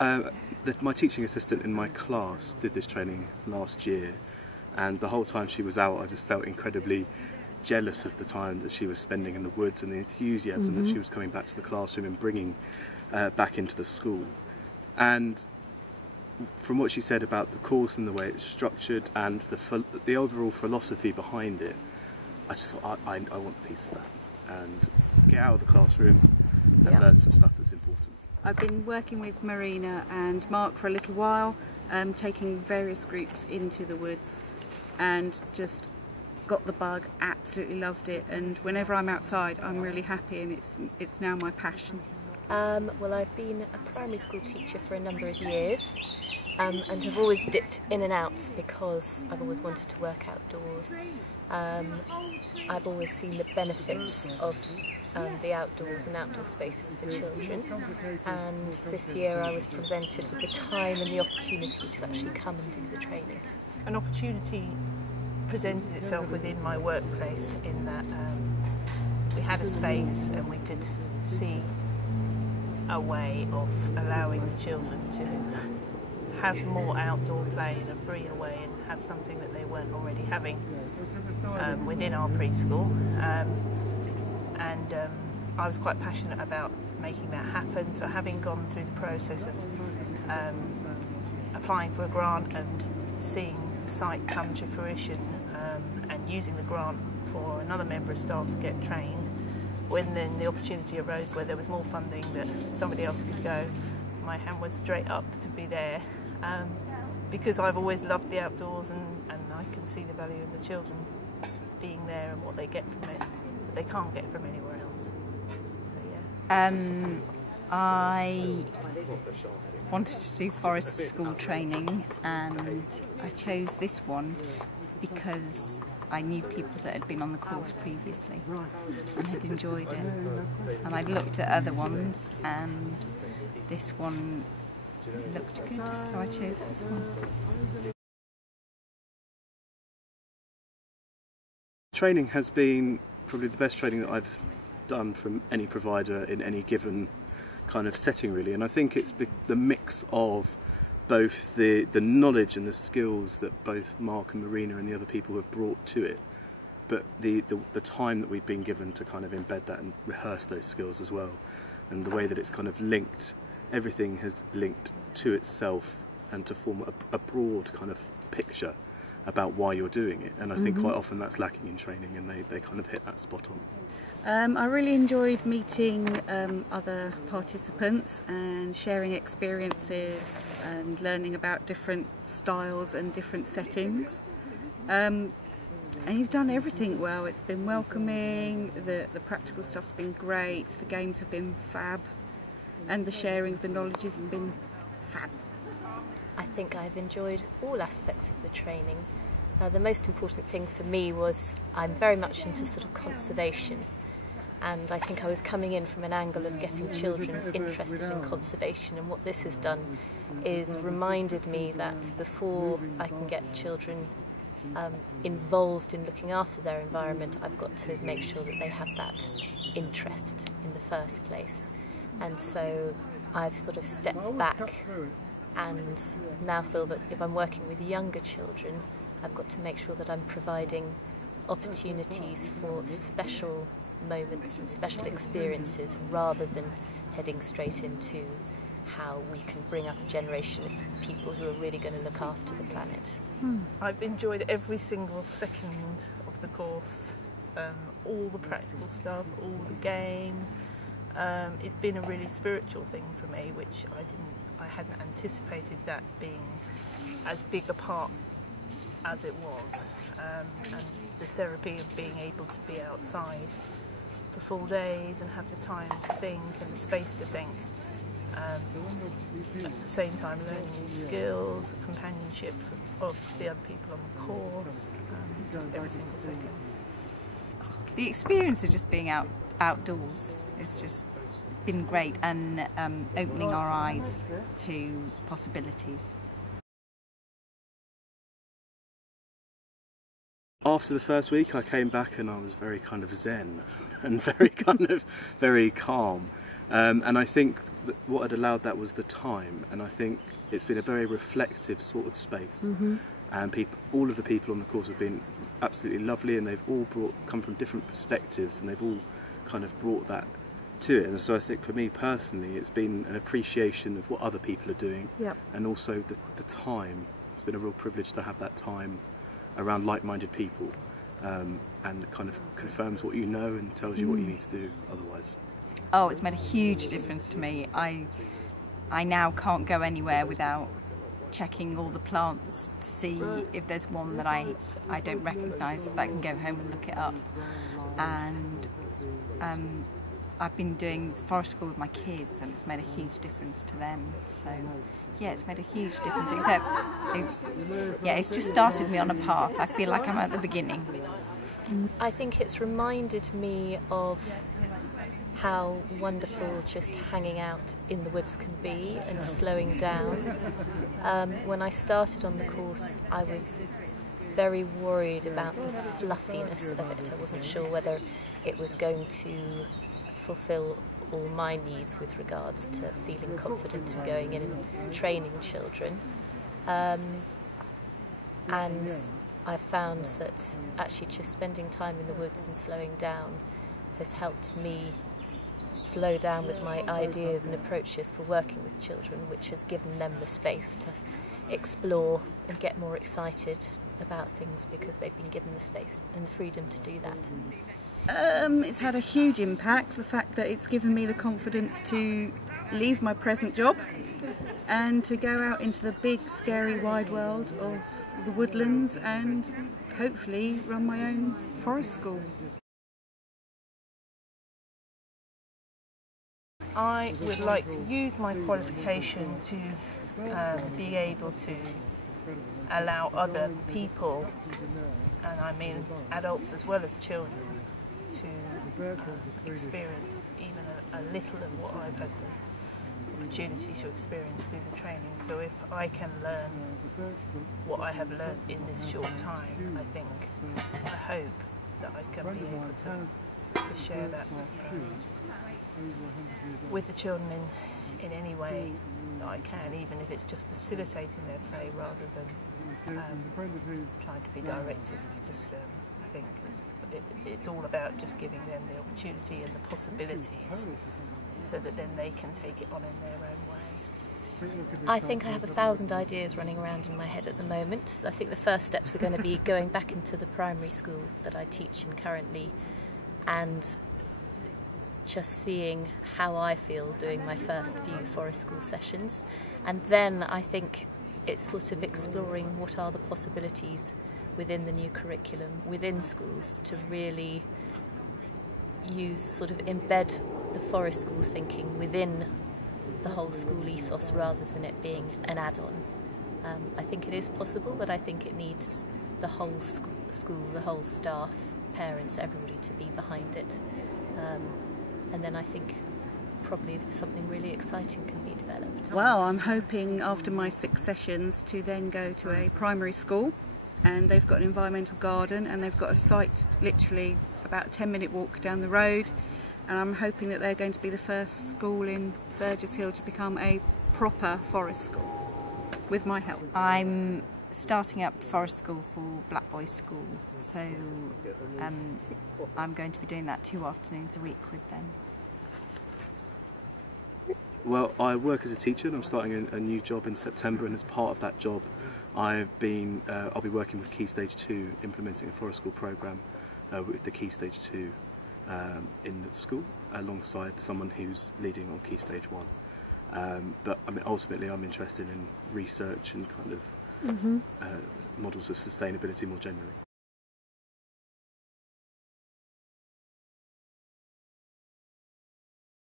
My teaching assistant in my class did this training last year, and the whole time she was out I just felt incredibly jealous of the time that she was spending in the woods and the enthusiasm that she was coming back to the classroom and bringing back into the school. And from what she said about the course and the way it's structured and the overall philosophy behind it, I just thought I want a piece of that and get out of the classroom and learn some stuff that's important. I've been working with Marina and Mark for a little while, taking various groups into the woods, and just got the bug, absolutely loved it, and whenever I'm outside I'm really happy, and it's now my passion. Well, I've been a primary school teacher for a number of years, and have always dipped in and out because I've always wanted to work outdoors. I've always seen the benefits of the outdoors and outdoor spaces for children, and this year I was presented with the time and the opportunity to actually come and do the training. An opportunity presented itself within my workplace in that we had a space and we could see a way of allowing the children to have more outdoor play in a freer way and have something that they weren't already having within our preschool. And I was quite passionate about making that happen, so having gone through the process of applying for a grant and seeing the site come to fruition, and using the grant for another member of staff to get trained, when then the opportunity arose where there was more funding that somebody else could go, my hand was straight up to be there, because I've always loved the outdoors, and I can see the value of the children being there and what they get from it that they can't get from anywhere else. So yeah. I wanted to do forest school training, and I chose this one because I knew people that had been on the course previously and had enjoyed it, and I'd looked at other ones and this one looked good, so I chose this one. Training has been probably the best training that I've done from any provider in any given kind of setting, really, and I think it's the mix of both the knowledge and the skills that both Mark and Marina and the other people have brought to it, but the time that we've been given to kind of embed that and rehearse those skills as well, and the way that it's kind of linked, everything has linked to itself and to form a broad kind of picture about why you're doing it, and I think quite often that's lacking in training, and they kind of hit that spot on. I really enjoyed meeting other participants and sharing experiences and learning about different styles and different settings. And you've done everything well. It's been welcoming, the practical stuff's been great, the games have been fab, and the sharing of the knowledge has been fab. I think I've enjoyed all aspects of the training. The most important thing for me was I'm very much into sort of conservation, and I think I was coming in from an angle of getting children interested in conservation, and what this has done is reminded me that before I can get children involved in looking after their environment, I've got to make sure that they have that interest in the first place. And so I've sort of stepped back and now feel that if I'm working with younger children, I've got to make sure that I'm providing opportunities for special moments and special experiences, rather than heading straight into how we can bring up a generation of people who are really going to look after the planet. I've enjoyed every single second of the course, all the practical stuff, all the games. It's been a really spiritual thing for me, which I hadn't anticipated that being as big a part as it was, and the therapy of being able to be outside for full days and have the time to think and the space to think, at the same time learning new skills, the companionship of the other people on the course, just every single second. The experience of just being outdoors has just been great, and opening our eyes to possibilities. After the first week I came back and I was very kind of zen and very kind of very calm, And I think that what had allowed that was the time, and I think it's been a very reflective sort of space. And all of the people on the course have been absolutely lovely, and they've all come from different perspectives, and they've all kind of brought that to it. And so I think for me personally, it's been an appreciation of what other people are doing, and also the time. It's been a real privilege to have that time around like-minded people, and it kind of confirms what you know and tells you what you need to do otherwise. Oh, it's made a huge difference to me. I now can't go anywhere without checking all the plants to see if there's one that I don't recognise, that I can go home and look it up. And I've been doing forest school with my kids, and it's made a huge difference to them. So yeah, it's made a huge difference. Except, it's just started me on a path. I feel like I'm at the beginning. I think it's reminded me of how wonderful just hanging out in the woods can be and slowing down. When I started on the course, I was very worried about the fluffiness of it. I wasn't sure whether it was going to fulfil all my needs with regards to feeling confident and going in and training children. And I found that actually just spending time in the woods and slowing down has helped me slow down with my ideas and approaches for working with children, which has given them the space to explore and get more excited about things because they've been given the space and the freedom to do that. It's had a huge impact, the fact that it's given me the confidence to leave my present job and to go out into the big, scary, wide world of the woodlands and hopefully run my own forest school. I would like to use my qualification to be able to allow other people, and I mean adults as well as children, to experience even a little of what I've had the opportunity to experience through the training. So if I can learn what I have learned in this short time, I hope that I can be able to share that with the children in any way that I can, even if it's just facilitating their play rather than trying to be directive, because I think it's all about just giving them the opportunity and the possibilities so that then they can take it on in their own way. I think I have 1,000 ideas running around in my head at the moment. I think the first steps are going to be going back into the primary school that I teach in currently and just seeing how I feel doing my first few forest school sessions. And then I think it's sort of exploring what are the possibilities within the new curriculum, within schools, to really sort of embed the forest school thinking within the whole school ethos rather than it being an add-on. I think it is possible, but I think it needs the whole school, the whole staff, parents, everybody to be behind it. And then I think probably something really exciting can be developed. Well, I'm hoping after my 6 sessions to then go to a primary school, and they've got an environmental garden and they've got a site literally about a 10-minute walk down the road, and I'm hoping that they're going to be the first school in Burgess Hill to become a proper forest school with my help. I'm starting up forest school for Black Boys School, so I'm going to be doing that 2 afternoons a week with them. Well, I work as a teacher and I'm starting a new job in September, and as part of that job I'll be working with Key Stage 2, implementing a forest school programme with the Key Stage 2 in the school alongside someone who's leading on Key Stage 1. But I mean, ultimately I'm interested in research and kind of models of sustainability more generally.